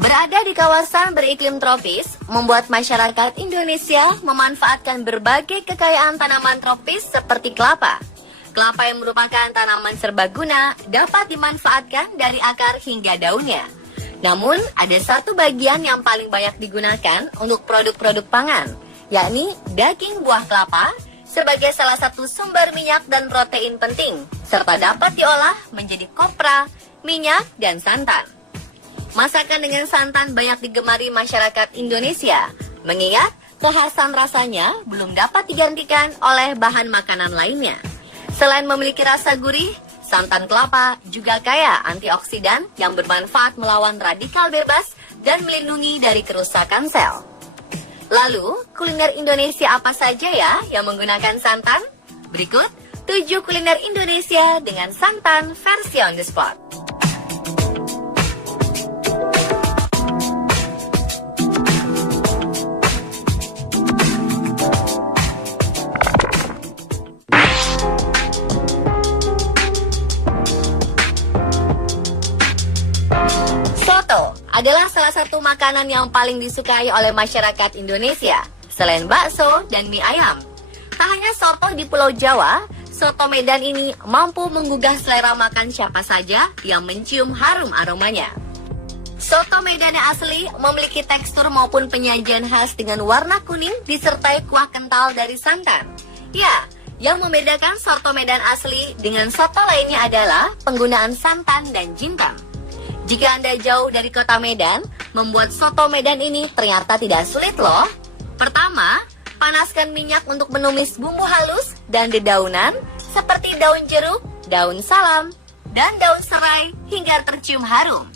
Berada di kawasan beriklim tropis, membuat masyarakat Indonesia memanfaatkan berbagai kekayaan tanaman tropis seperti kelapa. Kelapa yang merupakan tanaman serbaguna dapat dimanfaatkan dari akar hingga daunnya. Namun, ada satu bagian yang paling banyak digunakan untuk produk-produk pangan, yakni daging buah kelapa sebagai salah satu sumber minyak dan protein penting, serta dapat diolah menjadi kopra, minyak, dan santan. Masakan dengan santan banyak digemari masyarakat Indonesia, mengingat kekhasan rasanya belum dapat digantikan oleh bahan makanan lainnya. Selain memiliki rasa gurih, santan kelapa juga kaya antioksidan yang bermanfaat melawan radikal bebas dan melindungi dari kerusakan sel. Lalu, kuliner Indonesia apa saja ya yang menggunakan santan? Berikut 7 kuliner Indonesia dengan santan versi on the spot. Soto adalah salah satu makanan yang paling disukai oleh masyarakat Indonesia, selain bakso dan mie ayam. Tak hanya soto di Pulau Jawa, soto Medan ini mampu menggugah selera makan siapa saja yang mencium harum aromanya. Soto Medan yang asli memiliki tekstur maupun penyajian khas dengan warna kuning disertai kuah kental dari santan. Ya, yang membedakan soto Medan asli dengan soto lainnya adalah penggunaan santan dan jintan. Jika Anda jauh dari kota Medan, membuat soto Medan ini ternyata tidak sulit loh. Pertama, panaskan minyak untuk menumis bumbu halus dan dedaunan seperti daun jeruk, daun salam, dan daun serai hingga tercium harum.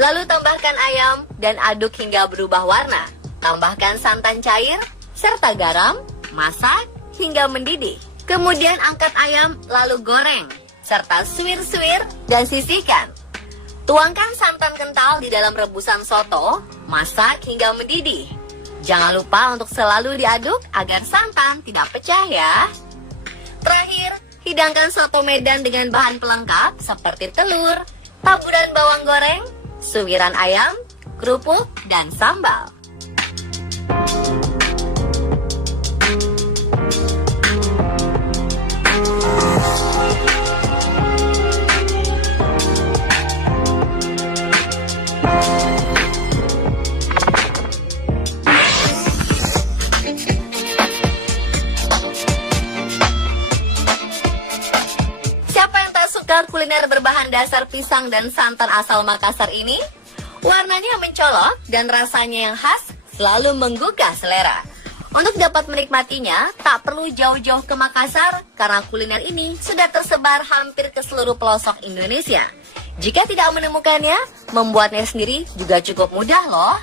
Lalu tambahkan ayam dan aduk hingga berubah warna. Tambahkan santan cair serta garam, masak hingga mendidih. Kemudian angkat ayam lalu goreng serta suwir-suwir dan sisihkan. Tuangkan santan kental di dalam rebusan soto, masak hingga mendidih. Jangan lupa untuk selalu diaduk agar santan tidak pecah ya. Terakhir, hidangkan soto Medan dengan bahan pelengkap seperti telur, taburan bawang goreng, suwiran ayam, kerupuk, dan sambal. Kuliner berbahan dasar pisang dan santan asal Makassar ini, warnanya mencolok dan rasanya yang khas selalu menggugah selera. Untuk dapat menikmatinya, tak perlu jauh-jauh ke Makassar karena kuliner ini sudah tersebar hampir ke seluruh pelosok Indonesia. Jika tidak menemukannya, membuatnya sendiri juga cukup mudah loh.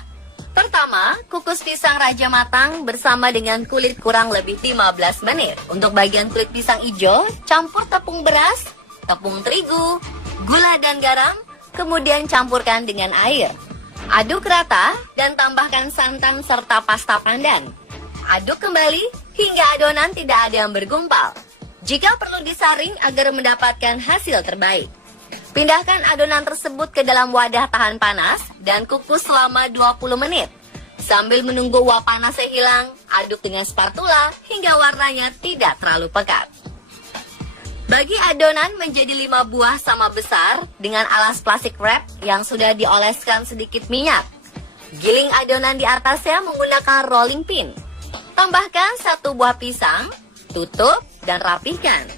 Pertama, kukus pisang raja matang bersama dengan kulit kurang lebih 15 menit. Untuk bagian kulit pisang hijau, campur tepung beras, tepung terigu, gula dan garam, kemudian campurkan dengan air. Aduk rata dan tambahkan santan serta pasta pandan. Aduk kembali hingga adonan tidak ada yang bergumpal. Jika perlu disaring agar mendapatkan hasil terbaik. Pindahkan adonan tersebut ke dalam wadah tahan panas dan kukus selama 20 menit. Sambil menunggu uap panasnya hilang, aduk dengan spatula hingga warnanya tidak terlalu pekat. Bagi adonan menjadi 5 buah sama besar dengan alas plastik wrap yang sudah dioleskan sedikit minyak. Giling adonan di atasnya menggunakan rolling pin. Tambahkan 1 buah pisang, tutup dan rapihkan.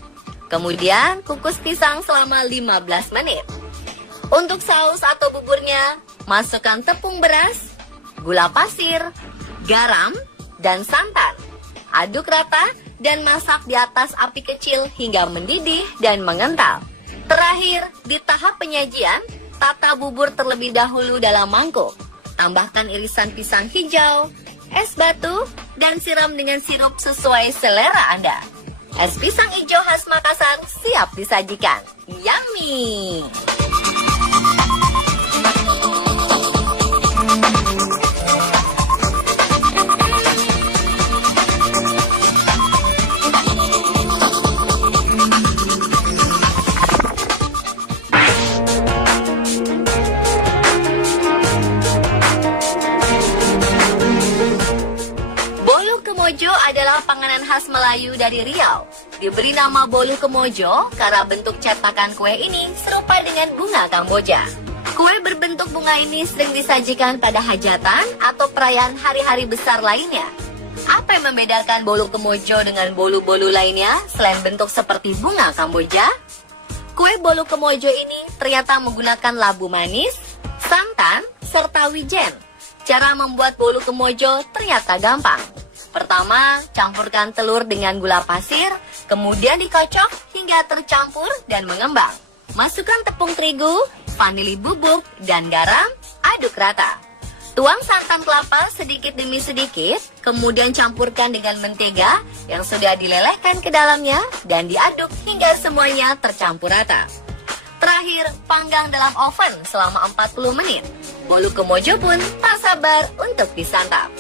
Kemudian kukus pisang selama 15 menit. Untuk saus atau buburnya, masukkan tepung beras, gula pasir, garam, dan santan. Aduk rata dan masak di atas api kecil hingga mendidih dan mengental. Terakhir, di tahap penyajian, tata bubur terlebih dahulu dalam mangkuk. Tambahkan irisan pisang hijau, es batu, dan siram dengan sirup sesuai selera Anda. Es pisang hijau khas Makassar siap disajikan. Yummy! Muda di Riau. Diberi nama Bolu Kemojo karena bentuk cetakan kue ini serupa dengan bunga Kamboja. Kue berbentuk bunga ini sering disajikan pada hajatan atau perayaan hari-hari besar lainnya. Apa yang membedakan Bolu Kemojo dengan bolu-bolu lainnya selain bentuk seperti bunga Kamboja? Kue Bolu Kemojo ini ternyata menggunakan labu manis, santan, serta wijen. Cara membuat Bolu Kemojo ternyata gampang. Pertama, campurkan telur dengan gula pasir, kemudian dikocok hingga tercampur dan mengembang. Masukkan tepung terigu, vanili bubuk, dan garam, aduk rata. Tuang santan kelapa sedikit demi sedikit, kemudian campurkan dengan mentega yang sudah dilelehkan ke dalamnya dan diaduk hingga semuanya tercampur rata. Terakhir, panggang dalam oven selama 40 menit. Bolu Kemojo pun tak sabar untuk disantap.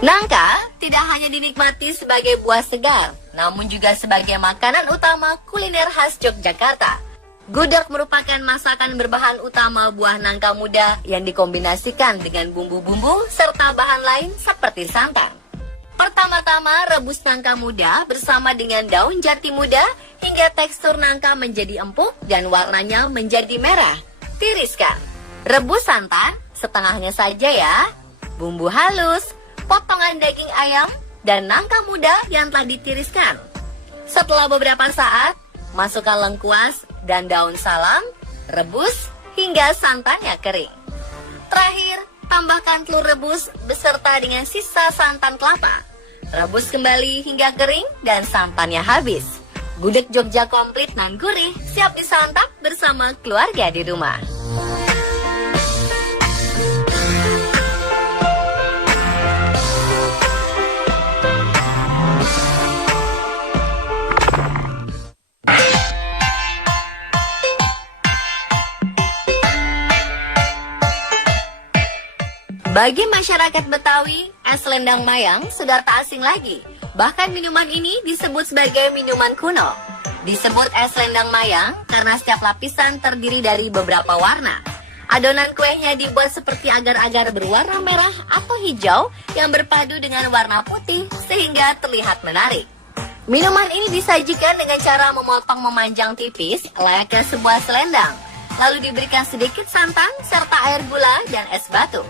Nangka tidak hanya dinikmati sebagai buah segar, namun juga sebagai makanan utama kuliner khas Yogyakarta. Gudeg merupakan masakan berbahan utama buah nangka muda yang dikombinasikan dengan bumbu-bumbu serta bahan lain seperti santan. Pertama-tama rebus nangka muda bersama dengan daun jati muda hingga tekstur nangka menjadi empuk dan warnanya menjadi merah. Tiriskan. Rebus santan setengahnya saja ya. Bumbu halus, potongan daging ayam, dan nangka muda yang telah ditiriskan. Setelah beberapa saat, masukkan lengkuas dan daun salam, rebus hingga santannya kering. Terakhir, tambahkan telur rebus beserta dengan sisa santan kelapa. Rebus kembali hingga kering dan santannya habis. Gudeg Jogja komplit nan gurih, siap disantap bersama keluarga di rumah. Bagi masyarakat Betawi, es selendang mayang sudah tak asing lagi. Bahkan minuman ini disebut sebagai minuman kuno. Disebut es selendang mayang karena setiap lapisan terdiri dari beberapa warna. Adonan kuenya dibuat seperti agar-agar berwarna merah atau hijau yang berpadu dengan warna putih sehingga terlihat menarik. Minuman ini disajikan dengan cara memotong memanjang tipis layaknya sebuah selendang. Lalu diberikan sedikit santan serta air gula dan es batu.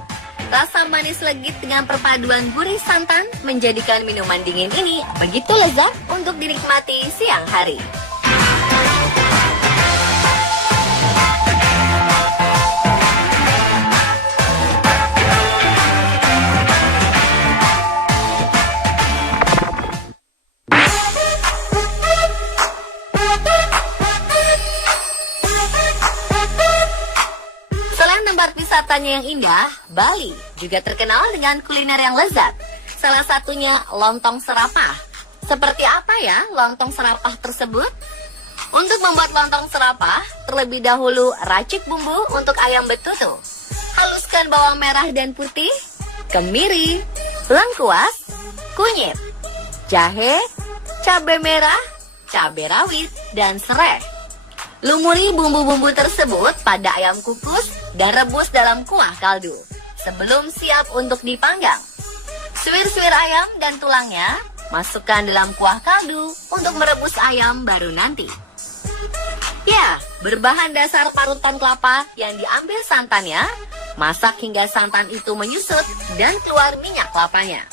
Rasa manis legit dengan perpaduan gurih santan menjadikan minuman dingin ini begitu lezat untuk dinikmati siang hari. Tempat wisatanya yang indah, Bali juga terkenal dengan kuliner yang lezat. Salah satunya lontong serapah. Seperti apa ya lontong serapah tersebut? Untuk membuat lontong serapah, terlebih dahulu racik bumbu untuk ayam betutu. Haluskan bawang merah dan putih, kemiri, lengkuas, kunyit, jahe, cabai merah, cabai rawit, dan serai. Lumuri bumbu-bumbu tersebut pada ayam kukus dan rebus dalam kuah kaldu sebelum siap untuk dipanggang. Suwir-suwir ayam dan tulangnya masukkan dalam kuah kaldu untuk merebus ayam baru nanti. Ya, berbahan dasar parutan kelapa yang diambil santannya, masak hingga santan itu menyusut dan keluar minyak kelapanya.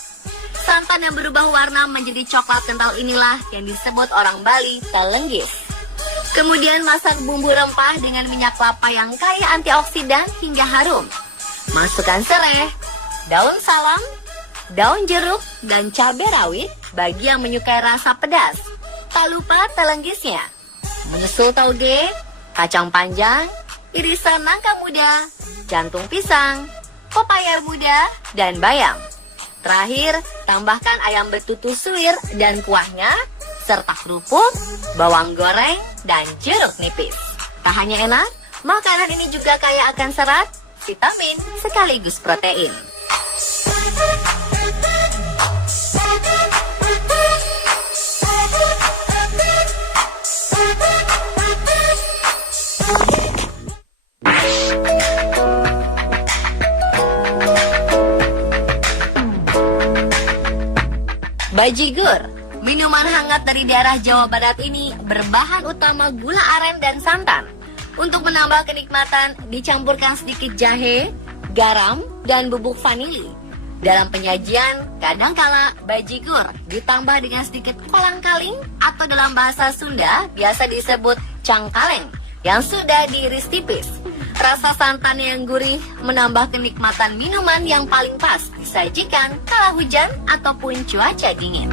Santan yang berubah warna menjadi coklat kental inilah yang disebut orang Bali telenggis. Kemudian masak bumbu rempah dengan minyak kelapa yang kaya antioksidan hingga harum. Masukkan serai, daun salam, daun jeruk, dan cabai rawit bagi yang menyukai rasa pedas. Tak lupa telenggisnya. Menyusul tauge, kacang panjang, irisan nangka muda, jantung pisang, pepaya muda, dan bayam. Terakhir, tambahkan ayam betutu suwir dan kuahnya, serta kerupuk, bawang goreng, dan jeruk nipis. Tak hanya enak, makanan ini juga kaya akan serat, vitamin, sekaligus protein. Bajigur, minuman hangat dari daerah Jawa Barat ini berbahan utama gula aren dan santan. Untuk menambah kenikmatan, dicampurkan sedikit jahe, garam, dan bubuk vanili. Dalam penyajian, kadangkala bajigur ditambah dengan sedikit kolang-kaling atau dalam bahasa Sunda biasa disebut cangkaleng yang sudah diiris tipis. Rasa santan yang gurih menambah kenikmatan minuman yang paling pas disajikan kala hujan ataupun cuaca dingin.